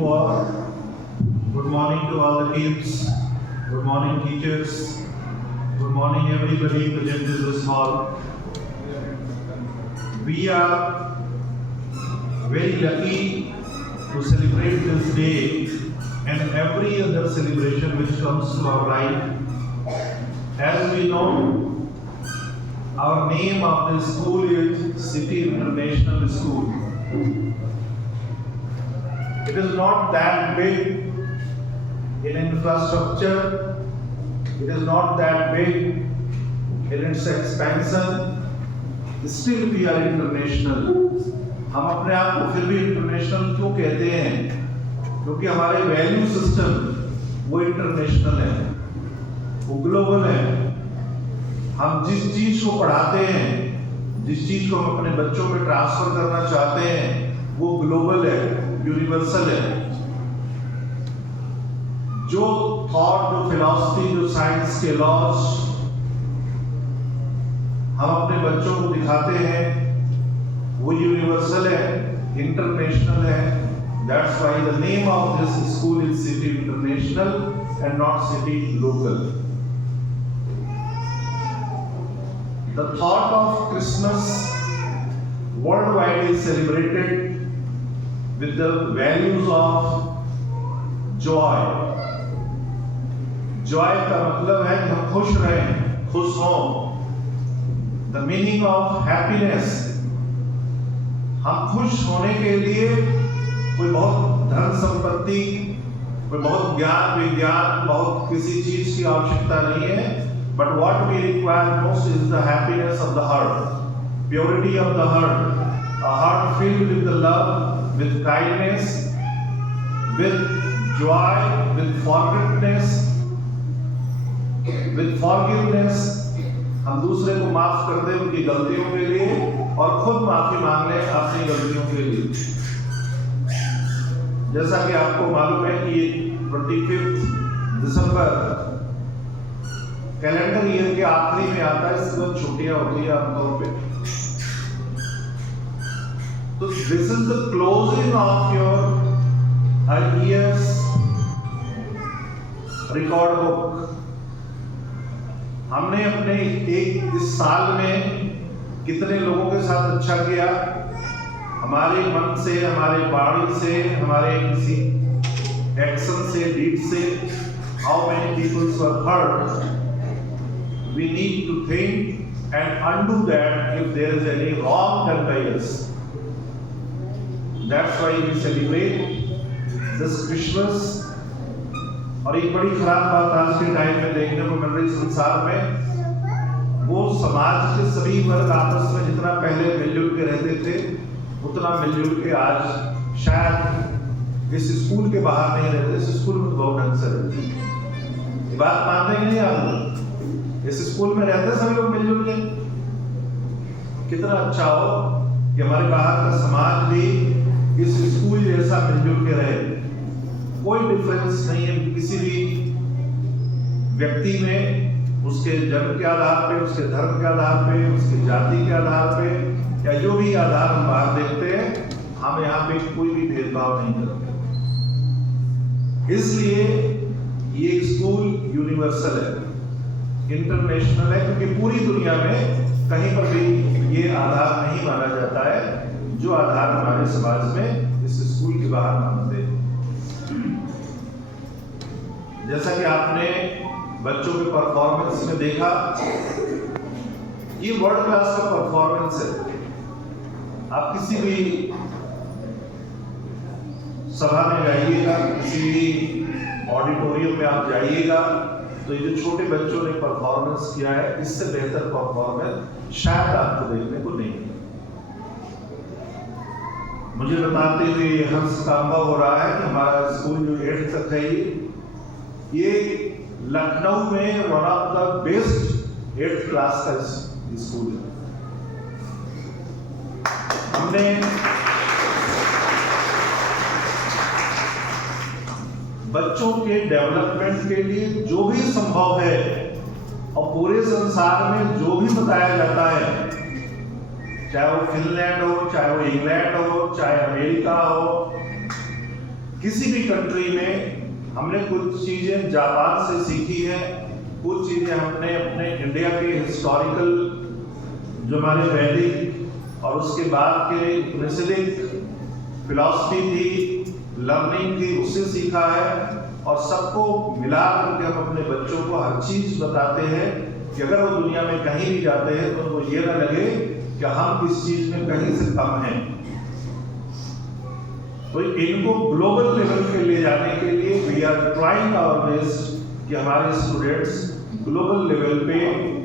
to all. Good morning to all the kids. Good morning, teachers. Good morning, everybody present in this hall. We are very lucky to celebrate this day and every other celebration which comes to our life. As we know, our name of the school is City International School. It is not that big in infrastructure, it is not that big in its expansion, still we are international. हम अपने आप को फिर भी international क्यों कहते हैं? क्योंकि हमारे वैल्यू सिस्टम वो इंटरनेशनल है, वो ग्लोबल है। हम जिस चीज को पढ़ाते हैं, जिस चीज को हम अपने बच्चों में ट्रांसफर करना चाहते हैं, वो ग्लोबल है, यूनिवर्सल है। जो थॉट, जो फिलॉसफी, जो साइंस के लॉज हम अपने बच्चों को दिखाते हैं, वो यूनिवर्सल है, इंटरनेशनल है। That's why the name of this school is City International and not City Local. The thought of Christmas worldwide is celebrated with the values of joy. Joy का मतलब है कि हम खुश रहें, खुश हों। The meaning of happiness, हम खुश होने के लिए कोई बहुत धन संपत्ति, कोई बहुत ज्ञान विज्ञान, बहुत किसी चीज की आवश्यकता नहीं है। But what we require most is the happiness of the heart, purity of the heart, a heart filled with the love, with kindness, with joy, with forgiveness. हम दूसरे को माफ कर दें उनकी गलतियों के लिए और खुद माफी मांग लें अपनी गलतियों के लिए। जैसा कि आपको मालूम है कि 25 दिसंबर कैलेंडर ईयर के आखिरी में आता है, इसके बाद छुट्टियां होती है आमतौर पे। तो this is the closing of your ears record book. हमने अपने इस साल में कितने लोगों के साथ अच्छा किया, हमारे मन से, हमारे बॉडी से, हमारे किसी एक्शन से, डीड से, how many peoples were hurt. We need to think and undo that if there is any wrong done by us. That's why we celebrate this Christmas. और एक बड़ी खराब बात आज के टाइम में देखने को मिल रही संसार में, वो समाज के सभी वर्ग आपस में जितना पहले मिलजुल के रहते थे, उतना मिलजुल के आज शायद इस स्कूल के बाहर नहीं रहते। इस स्कूल में बहुत ढंग से रहते हैं, बात मानते ही नहीं आप। इस स्कूल में रहते सभी लोग मिलजुल के। कितना अच्छा हो कि हमारे बाहर का समाज भी इस स्कूल जैसा मिलजुल के रहे। कोई डिफरेंस नहीं है किसी भी व्यक्ति में, उसके जन्म के आधार पे, उसके धर्म के आधार पे, उसकी जाति के आधार पे, या जो भी आधार हम बाहर देखते हैं, हम यहाँ पे कोई भी भेदभाव नहीं करते। इसलिए ये स्कूल यूनिवर्सल है, इंटरनेशनल है, क्योंकि पूरी दुनिया में कहीं पर भी ये आधार नहीं माना जाता है जो आधार हमारे समाज में इस स्कूल के बाहर मानते हैं। जैसा कि आपने बच्चों के परफॉर्मेंस में देखा, ये वर्ल्ड क्लास का परफॉर्मेंस है। आप किसी भी सभा में जाइएगा, किसी भी ऑडिटोरियम में आप जाइएगा, तो ये जो छोटे बच्चों ने परफॉर्मेंस किया है, इससे बेहतर परफॉर्मेंस शायद आपको देखने को नहीं मिले। मुझे बताते हुए हर्ष का अनुभव हो रहा है कि हमारा स्कूल जो 8th तक है, ये लखनऊ में one of the best 8th class का स्कूल है। हमने बच्चों के डेवलपमेंट के लिए जो भी संभव है और पूरे संसार में जो भी बताया जाता है, चाहे वो फिनलैंड हो, चाहे वो इंग्लैंड हो, चाहे अमेरिका हो, किसी भी कंट्री में हमने कुछ चीज़ें जापान से सीखी है, कुछ चीज़ें हमने अपने इंडिया के हिस्टोरिकल जो हमारे वैदिक और उसके बाद के उपनिषदिक फिलॉसफी थी, लर्निंग थी, उससे सीखा है। और सबको मिला करके हम अपने बच्चों को हर चीज़ बताते हैं कि अगर वो दुनिया में कहीं भी जाते हैं तो उनको ये ना लगे कि हम इस चीज़ में कहीं से कम हैं। तो इनको ग्लोबल लेवल पे ले जाने के लिए we are trying our best कि हमारे स्टूडेंट्स ग्लोबल लेवल पे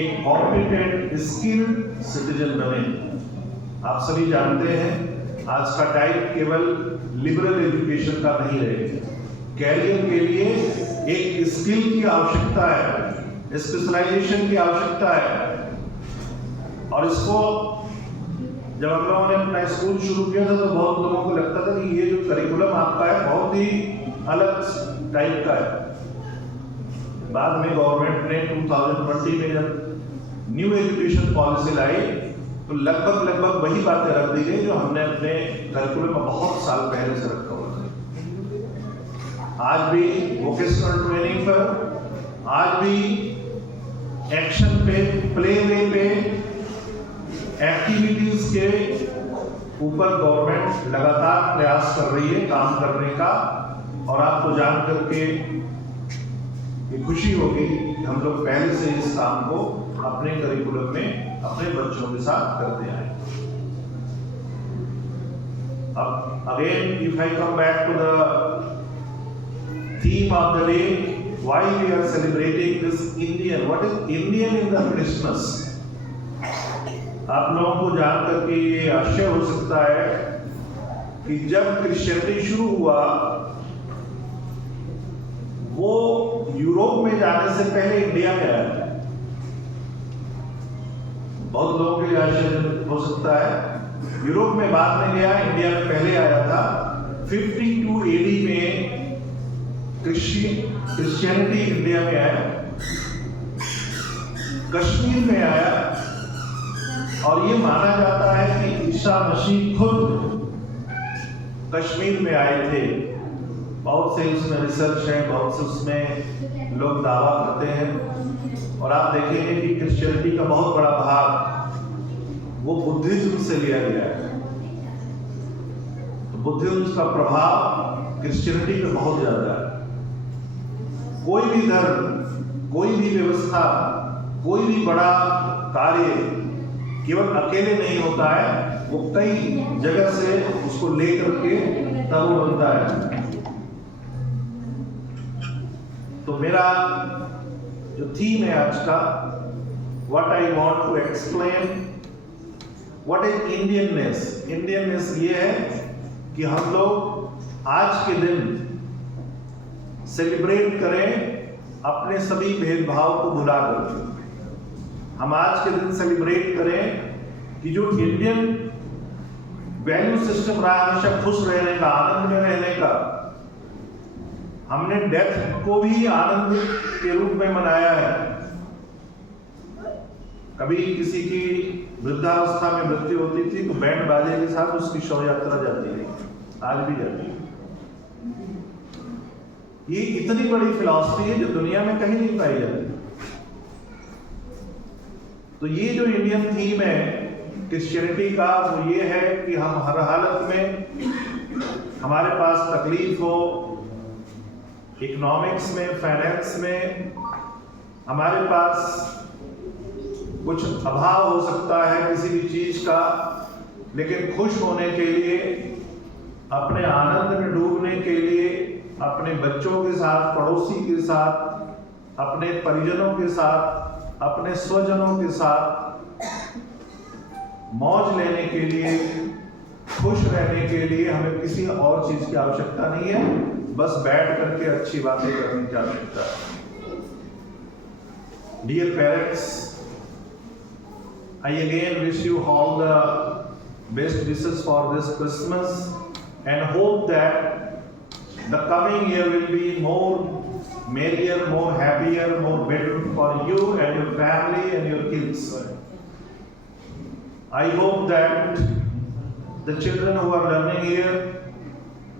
एक कॉम्पिटेंट स्किल्ड सिटीजन बने। आप सभी जानते हैं आज का टाइम केवल लिबरल एजुकेशन का नहीं रहेगा। कैरियर के लिए एक स्किल की आवश्यकता है, स्पेशलाइजेशन की आवश्यकता है। और इसको जब हम लोगों ने अपना स्कूल शुरू किया था तो बहुत लोगों को लगता था कि ये जो करिकुलम आपका है बहुत ही अलग टाइप का है। बाद में गवर्नमेंट ने 2020 में जब न्यू एजुकेशन पॉलिसी लाई तो लगभग वही बातें रख दी गई जो हमने अपने करिकुलम में बहुत साल पहले से रखा हुआ था। आज भी वोकेशनल ट्रेनिंग पर, आज भी एक्शन पे, प्ले वे पे, एक्टिविटीज के ऊपर गवर्नमेंट लगातार प्रयास कर रही है काम करने का। और आपको जान करके ये खुशी होगी कि हम लोग पहले से इस काम को अपने करिकुलम में अपने बच्चों के साथ करते आए। अब again if I come back to the theme of the day, why we are celebrating this Indian, what is Indian in the Christmas? आप लोगों को जान करके ये आश्चर्य हो सकता है कि जब क्रिश्चियनिटी शुरू हुआ वो यूरोप में जाने से पहले इंडिया में आया था। बहुत लोगों के लिए आश्चर्य हो सकता है, यूरोप में बाद में गया, इंडिया में पहले आया था। 52 AD में क्रिश्चियनिटी इंडिया में आया, कश्मीर में आया। और ये माना जाता है कि ईसा मसीह खुद कश्मीर में आए थे। बहुत से उसमें रिसर्च है, बहुत से उसमें लोग दावा करते हैं। और आप देखेंगे कि क्रिश्चियनिटी का बहुत बड़ा भाग वो बुद्धिज्म से लिया गया है। तो बुद्धिज्म का प्रभाव क्रिश्चियनिटी पे बहुत ज्यादा है। कोई भी धर्म, कोई भी व्यवस्था, कोई भी बड़ा कार्य केवल अकेले नहीं होता है, वो कई जगह से उसको लेकर के तब वो बनता है। तो मेरा जो थीम है आज का, what I want to explain, what is Indianness. Indianness ये है कि हम लोग आज के दिन सेलिब्रेट करें अपने सभी भेदभाव को भुला कर। हम आज के दिन सेलिब्रेट करें कि जो इंडियन वैल्यू सिस्टम रहा हमेशा खुश रहने का, आनंद में रहने का, हमने डेथ को भी आनंद के रूप में मनाया है। कभी किसी की वृद्धावस्था में मृत्यु होती थी तो बैंड बाजे के साथ उसकी शव यात्रा जाती है, आज भी जाती है। ये इतनी बड़ी फिलॉसफी है जो दुनिया में कहीं नहीं पाई जाती। तो ये जो इंडियन थीम है क्रिश्चियनिटी का, वो ये है कि हम हर हालत में, हमारे पास तकलीफ हो, इकोनॉमिक्स में, फाइनेंस में हमारे पास कुछ अभाव हो सकता है किसी भी चीज का, लेकिन खुश होने के लिए, अपने आनंद में डूबने के लिए, अपने बच्चों के साथ, पड़ोसी के साथ, अपने परिजनों के साथ, अपने स्वजनों के साथ मौज लेने के लिए, खुश रहने के लिए हमें किसी और चीज की आवश्यकता नहीं है, बस बैठ करके अच्छी बातें करने की आवश्यकता है। Dear parents, I again wish you all the best wishes for this Christmas and hope that the coming year will be more merrier, more happier, more better for you and your family and your kids. I hope that the children who are learning here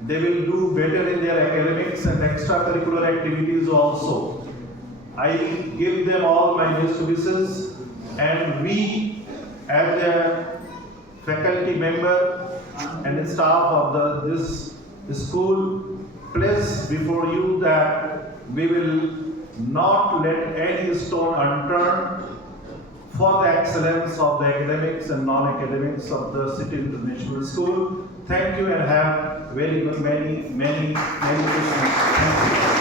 they will do better in their academics and extracurricular activities also. I give them all my best wishes, and we as a faculty member and staff of this school place before you that we will not let any stone unturned for the excellence of the academics and non-academics of the City International School. Thank you and have very good many Christmas. Thank you.